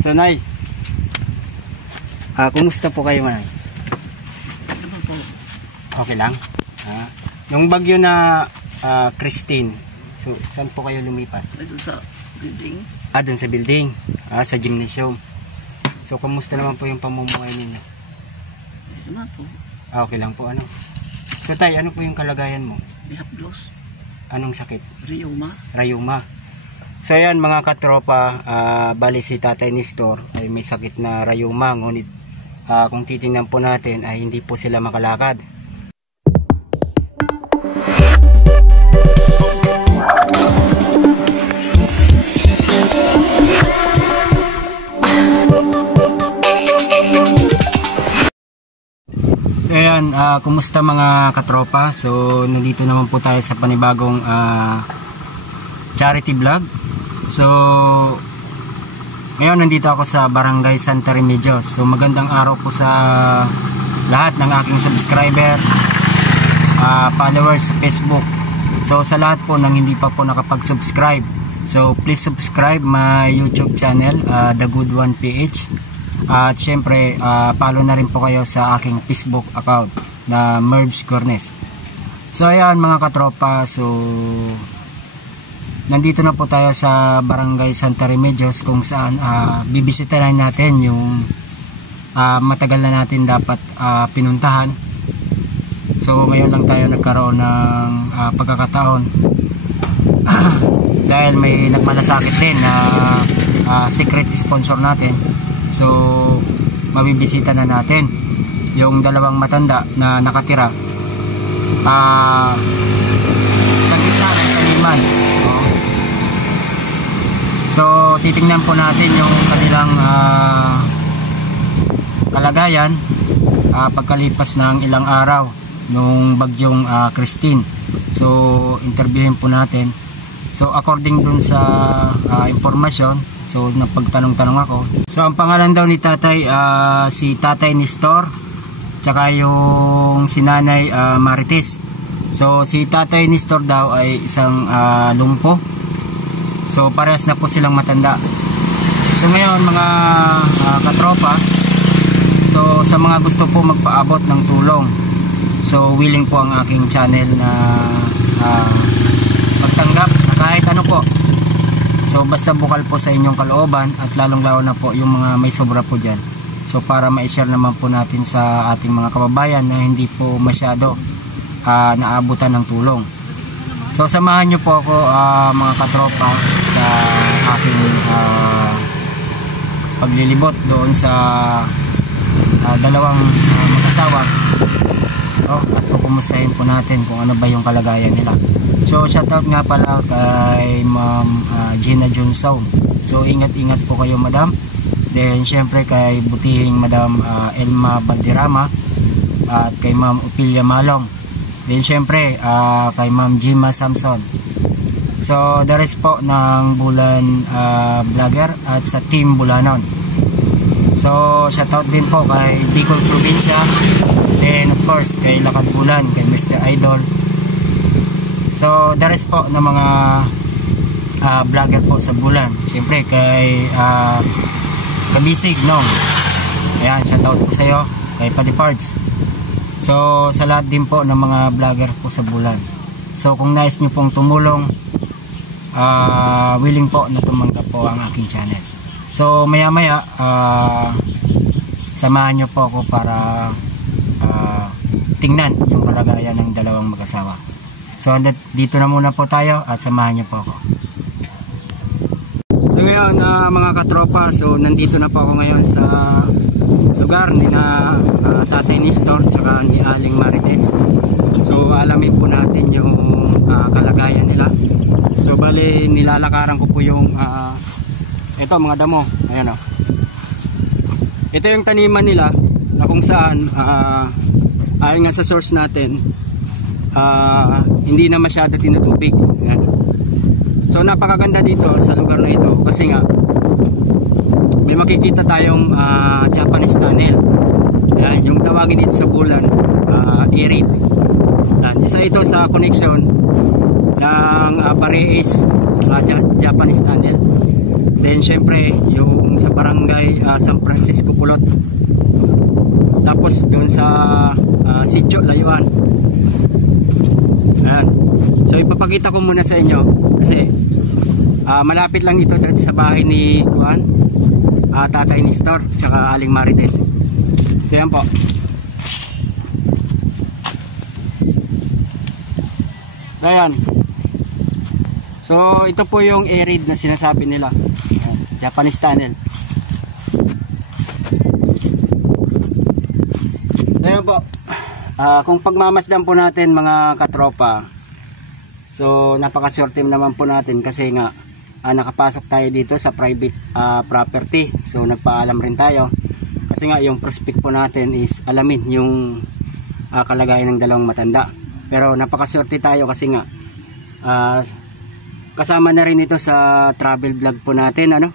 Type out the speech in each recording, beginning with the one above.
So Nay, kumusta po kayo, Nay? Ano po? Okay lang? Nung bagyo na Christine, so saan po kayo lumipat? Doon sa building. Doon sa building, sa gymnasium. So kumusta naman po yung pamumuhay ninyo? Ano po? Okay lang po, ano? So Tay, ano po yung kalagayan mo? May haplos. Anong sakit? Rheuma. Rayuma. So ayan mga katropa, bali si Tatay Nestor ay may sakit na rayuma, ngunit kung titingnan po natin ay hindi po sila makalakad. Ayan, kumusta mga katropa? So nandito naman po tayo sa panibagong charity vlog. So ngayon nandito ako sa Barangay Santa Remedios. So magandang araw po sa lahat ng aking subscriber, followers sa Facebook. So sa lahat po nang hindi pa po nakapag-subscribe, so please subscribe my YouTube channel, The Good One PH. At syempre follow na rin po kayo sa aking Facebook account na Mervs Cornes. So ayan mga katropa, so nandito na po tayo sa Barangay Santa Remedios, kung saan bibisitahin natin yung matagal na natin dapat pinuntahan. So ngayon lang tayo nagkaroon ng pagkakataon dahil may nagmalasakit din na secret sponsor natin. So mabibisita na natin yung dalawang matanda na nakatira sa gitna ng taniman. So titingnan po natin yung kanilang kalagayan pagkalipas ng ilang araw nung bagyong Christine. So interviewin po natin. So according dun sa impormasyon, so napagtanong-tanong ako. So ang pangalan daw ni Tatay, si Tatay Nestor, tsaka yung si Nanay Marites. So si Tatay Nestor daw ay isang lumpo. So parehas na po silang matanda. So ngayon mga katropa, so sa mga gusto po magpaabot ng tulong, so willing po ang aking channel na magtanggap na kahit ano po. So basta bukal po sa inyong kalooban, at lalong lalo na po yung mga may sobra po dyan. So para ma-share naman po natin sa ating mga kababayan na hindi po masyado naabutan ng tulong. So samahan nyo po ako mga katropa sa aking paglilibot doon sa dalawang mag-asawa. At kukumustahin po natin kung ano ba yung kalagayan nila. So shoutout nga pala kay Ma'am Gina Johnson. So ingat-ingat po kayo madam. Then syempre kay butihing Madam Elma Balderrama at kay Ma'am Opilia Malong. Then syempre kay Ma'am Jima Samson. So the rest po ng Bulan Vlogger at sa Team Bulanon. So shoutout din po kay Bicol Probinsya. Then of course kay Lakad Bulan, kay Mr. Idol. So the rest po ng mga vlogger po sa Bulan. Siyempre kay Kabisig Nong. Ayan, shoutout po sa iyo. Kay Padipards. So sa lahat din po ng mga vlogger po sa Bulan. So kung nais nyo pong tumulong, willing po na tumanggap po ang aking channel. So maya maya samahan nyo po ako para tingnan yung kalagayan ng dalawang mag-asawa. So dito na muna po tayo at samahan nyo po ako. So ngayon mga katropa, so nandito na po ako ngayon sa lugar ni na Tatay Nestor tsaka ni Aling Marites. So alamin po natin yung kalagayan nila. So bali nilalakaran ko po yung ito mga damo. Ayan o. Ito yung taniman nila na kung saan ayon nga sa source natin, hindi na masyado tinutubig. Ayan. So napakaganda dito sa lugar na ito kasi nga may makikita tayong Japanese tunnel. Ayan, yung tawagin dito sa Bulan, Irip. Isa ito sa connection ng Pareis Japanese tunnel. Then syempre yung sa barangay San Francisco Pulot. Tapos doon sa Sitio Layuan. Ayan. So ipapakita ko muna sa inyo kasi malapit lang ito sa bahay ni Juan, Tatay Nestor tsaka Aling Marites. So yan po. Ayan. So ito po yung arid na sinasabi nila. Ayan. Japanese tunnel. Ayan po. Kung pagmamasdan po natin mga katropa, so napakaswerte naman po natin kasi nga nakapasok tayo dito sa private property. So nagpaalam rin tayo kasi nga yung prospect po natin is alamin yung kalagayan ng dalawang matanda. Pero napakaswerte tayo kasi nga kasama na rin ito sa travel vlog po natin, ano.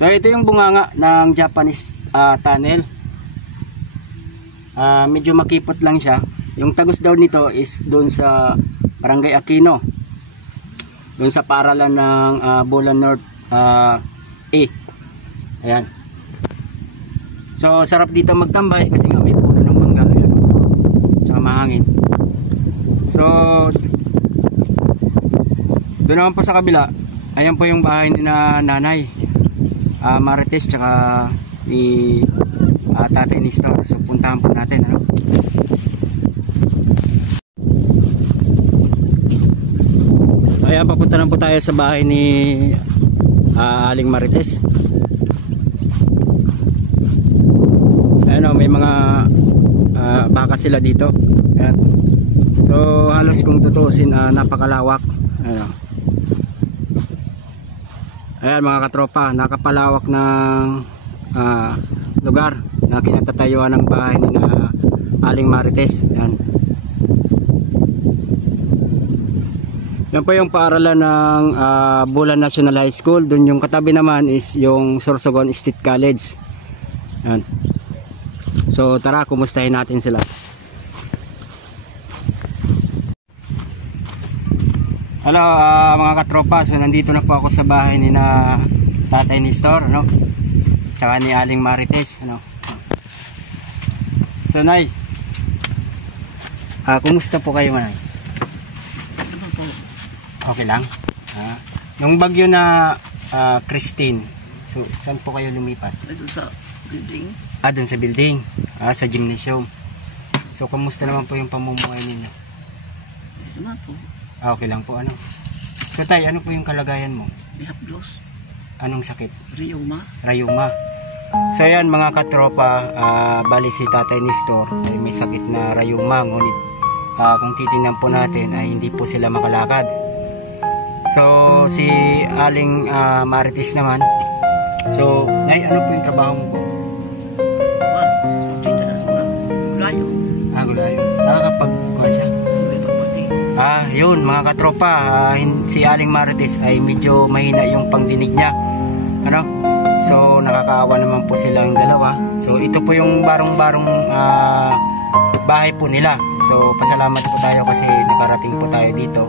So ito yung bunganga ng Japanese tunnel. Medyo makipot lang siya. Yung tagos daw nito is doon sa Barangay Aquino, doon sa paaralan ng Bulan North A. Ayan. So sarap dito magtambay kasi nga may puno ng mangga. Ayan. Tsaka mahangin. So doon naman po sa kabila, ayan po yung bahay ni Nanay Marites tsaka ni Tatay Nestor. So puntahan po natin, ano. Ayan, papunta na po tayo sa bahay ni Aling Marites. Ayan, may mga baka sila dito. Ayan. So halos kung tutusin napakalawak. Ayan. Ayan mga katropa, nakapalawak ng lugar na kinatatayuan ng bahay ni Aling Marites. Yan. Yan po yung paaralan ng Bulan National High School. Doon yung katabi naman is yung Sorsogon State College. Yan. So tara, kumustahin natin sila. Hello mga katropa, so nandito na po ako sa bahay ni Tatay Nestor, no? Tsaka ni Aling Marites, ano? So Nay, kumusta po kayo, Nay? Ano po? Okay lang? Nung bagyo na Christine, so saan po kayo lumipat? Doon sa building. Doon sa building, sa gymnasium. So kumusta naman po yung pamumuhay ninyo? Ano po? Okay lang po, ano? So Tay, ano po yung kalagayan mo? May haplos. Anong sakit? Rheuma. Rayuma. So ayan mga katropa, bali si Tatay Nestor ay may sakit na rayuma, ngunit kung titingnan po natin ay hindi po sila makalakad. So si Aling Marites naman, so Nay, ano po yung trabaho mo po? Dito na sa gulayo. Gulayo. Nakakapagkuha siya? Yun mga katropa, si Aling Marites ay medyo mahina yung pangdinig niya, ano. So nakakaawa naman po silang dalawa. So ito po yung barong-barong bahay po nila. So pasalamat po tayo kasi nakarating po tayo dito.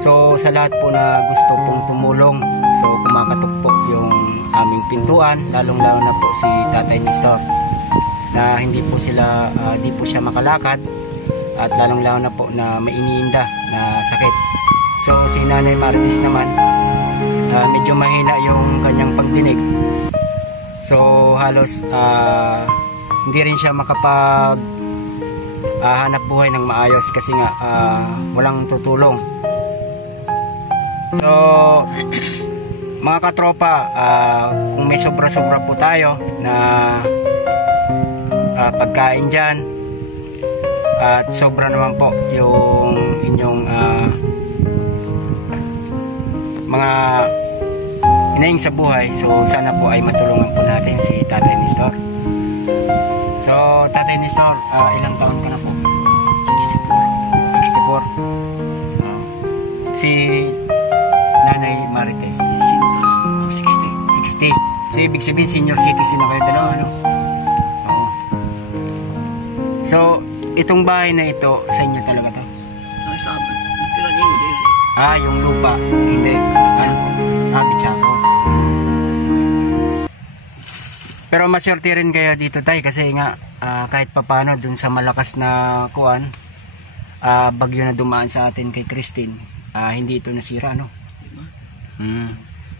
So sa lahat po na gusto pong tumulong, so kumakatok po yung aming pintuan, lalong-lalo na po si Tatay Nestor na hindi po sila di po siya makalakad, at lalong-lalo na po na may iniinda na sakit. So si Nanay Marites naman, medyo mahina yung kanyang pagdinig. So halos hindi rin siya makapag hanap buhay ng maayos kasi nga walang tutulong. So mga katropa, kung may sobra-sobra po tayo na pagkain dyan, at sobra naman po yung inyong mga hinaing sa buhay, so sana po ay matulungan po natin si Tatay Nestor. So Tatay Nestor, ilang taon ka na po? 64. Si Nanay Marites 60. So ibig sabihin senior citizen na kayo dalawa, ano? Oo. So itong bahay na ito sa inyo talaga to? Ay, sabi. Pinagin din. Yung lupa. Hindi. Bitsako. Pero maswerte rin kayo dito tay kasi nga kahit papano dun sa malakas na kuan bagyo na dumaan sa atin kay Christine, hindi ito nasira, no? Diba?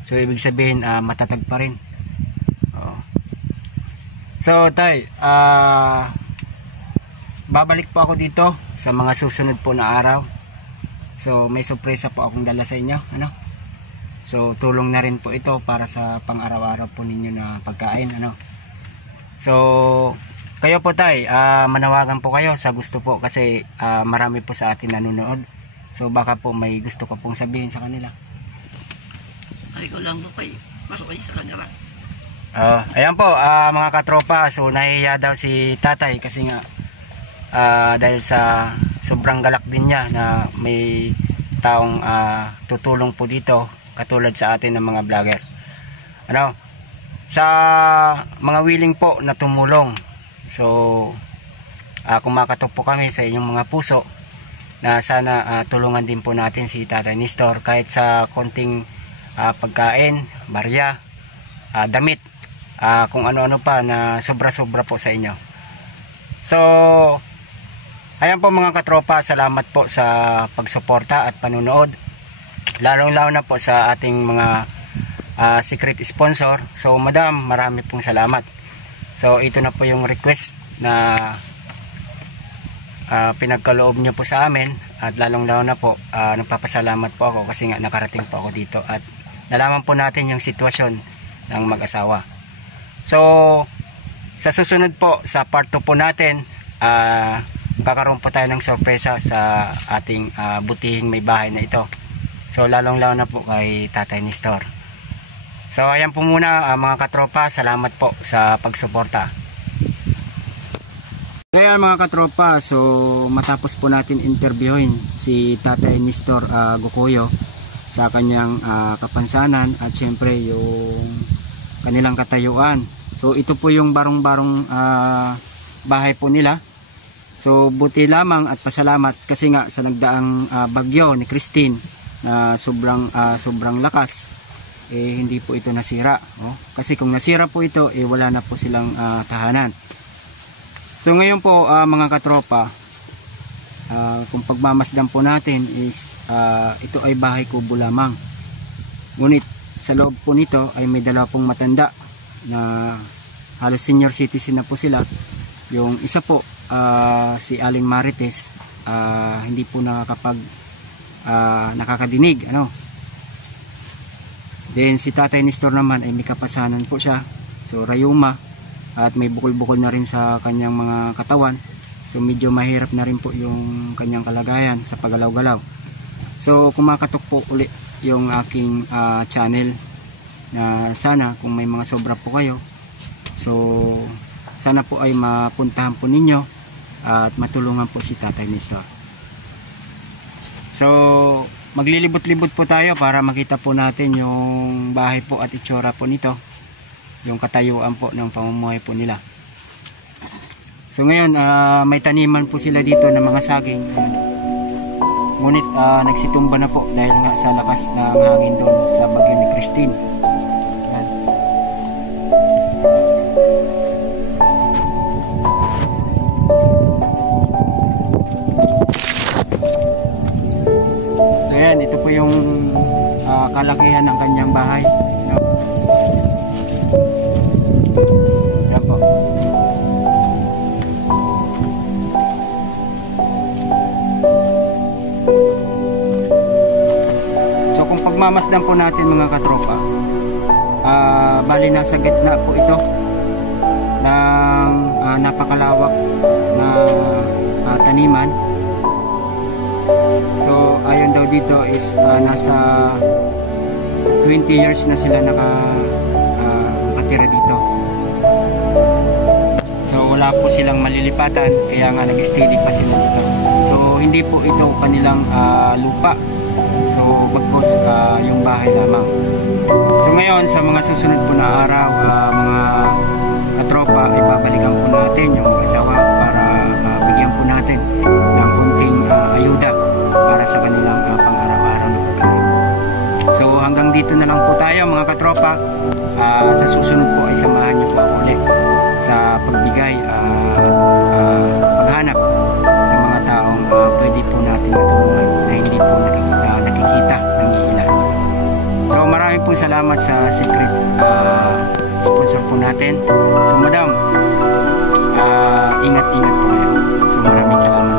So ibig sabihin matatag pa rin. So tay, babalik po ako dito sa mga susunod po na araw. So may sorpresa po akong dala sa inyo, ano? So tulong na rin po ito para sa pang-araw-araw po ninyo na pagkain, ano. So kayo po tay, manawagan po kayo sa gusto po kasi marami po sa atin nanonood. So baka po may gusto ko pong sabihin sa kanila. Ay ko lang po kay masukay sa kanila. Ayan po mga katropa, so nahihiya daw si tatay kasi nga dahil sa sobrang galak din niya na may taong tutulong po dito katulad sa atin ng mga vlogger, ano, sa mga willing po na tumulong. So kumakatok po kami sa inyong mga puso na sana tulungan din po natin si Tatay Nestor kahit sa konting pagkain, barya, damit, kung ano-ano pa na sobra-sobra po sa inyo. So ayan po mga katropa, salamat po sa pagsuporta at panunood, lalong-lalo na po sa ating mga secret sponsor. So madam, marami pong salamat. So ito na po yung request na pinagkaloob nyo po sa amin, at lalong-lalo na po nagpapasalamat po ako kasi nga nakarating po ako dito at nalaman po natin yung sitwasyon ng mag-asawa. So sa susunod po, sa part 2 po natin, kakaroon po tayo ng sorpresa sa ating butihing may bahay na ito. So lalong-lalo na po kay Tatay Nestor. So ayan po muna mga katropa, salamat po sa pagsuporta. Kaya mga katropa, so matapos po natin interviewin si Tatay Nestor Gocoyo sa kanyang kapansanan at syempre yung kanilang katayuan. So ito po yung barong-barong bahay po nila. So buti lamang at pasalamat kasi nga sa nagdaang bagyo ni Christine na sobrang lakas, hindi po ito nasira. Kasi kung nasira po ito, wala na po silang tahanan. So ngayon po mga katropa, kung pagmamasdan po natin is ito ay bahay kubo lamang. Ngunit sa loob po nito ay may dalawa pong matanda na halos senior citizen na po sila. Yung isa po si Aling Marites, hindi po nakakadinig, ano. Then si Tatay Nestor naman ay may kapasanan po siya, so rayuma, at may bukol-bukol na rin sa kanyang mga katawan. So medyo mahirap na rin po yung kanyang kalagayan sa paggalaw-galaw. So kumakatok po uli yung aking channel na sana kung may mga sobra po kayo, so sana po ay mapuntahan po ninyo at matulungan po si Tatay Nestor. So maglilibot-libot po tayo para makita po natin yung bahay po at itsura po nito, yung katayuan po ng pamumuhay po nila. So ngayon may taniman po sila dito ng mga saging, ngunit nagsitumba na po dahil nga sa lakas ng hangin doon sa bagyo ni Christine. So yan, ito po yung kalakihan ng kanyang bahay. Yan po. So kung pagmamasdan po natin mga katropa, bali nasa gitna po ito ng napakalawak na taniman. So ayon daw dito is nasa 20 years na sila nakatira dito. So wala po silang malilipatan, kaya nga nag-steady pa sila dito. So hindi po ito kanilang lupa. So bagkus yung bahay lamang. So ngayon sa mga susunod po na araw, mga katropa, ay babalikan po natin yung mag-asawa para bigyan po natin ng kunting ayuda para sa kanilang pang-araw-araw na pagkain. So hanggang dito na lang po tayo mga katropa. Sa susunod po ay samahan niyo po ulit salamat sa secret sponsor po natin. So madam, ingat-ingat po kayo. So maraming salamat.